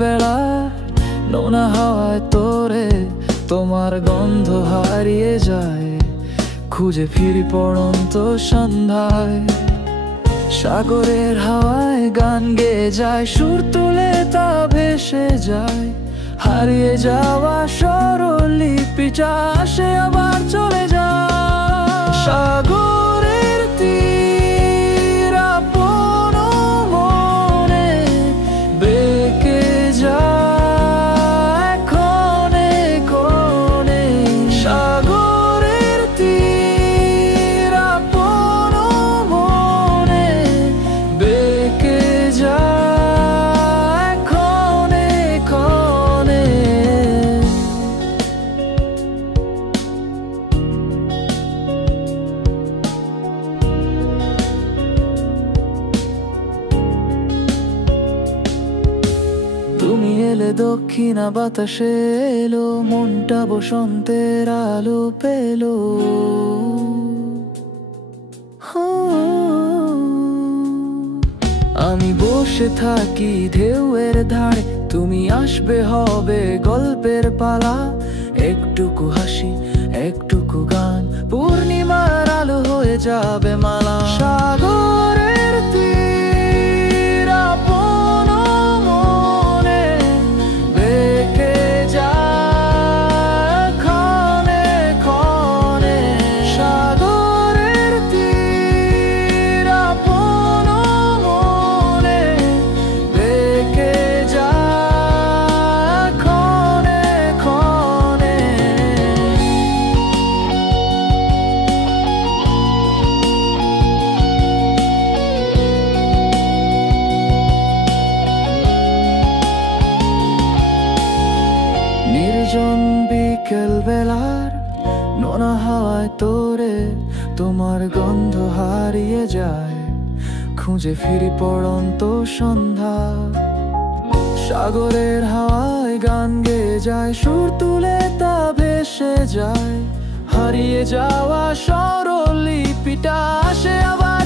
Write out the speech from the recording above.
বেলা নোনা হাওয়ায় তোরে তোমার গন্ধ হারিয়ে যায়, খুঁজে ফিরি পড়ন্ত সন্ধ্যায়। সাগরের হাওয়ায় গান গেয়ে যায়, সুর তুলে তা ভেসে যায়, হারিয়ে যাওয়া স্বরলিপিটা আসে আবার চলে যায়। সাগরের তীর আপন মনে বেঁকে যায় ক্ষণে ক্ষণে। সাগরের তীর আপন মনে বেঁকে যায় ক্ষণে ক্ষণে। তুমি এলে দক্ষিণা বাতাসে এলো, মনটা বসন্তের আলো পেলো। আমি বসে থাকি ঢেউয়ের ধারে, তুমি আসবে হবে গল্পের পালা। একটুকু হাসি একটুকু গান, পূর্ণিমার আলো হয়ে যাবে মালা। সাগরের তীর আপন মনে বেঁকে যায় ক্ষণে ক্ষণে। সাগরের তীর আপন মনে বেঁকে যায় ক্ষণে ক্ষণে। নির্জন বিকেল বেলার নোনা হাওয়ায় তোরে তোমার গন্ধ হারিয়ে যায়, খুঁজে ফিরি পড়ন্ত সন্ধ্যা। সাগরের হাওয়ায় গান গেয়ে যায়, সুর তুলে তা ভেসে যায়, হারিয়ে যাওয়া স্বরলিপিটা আসে আবার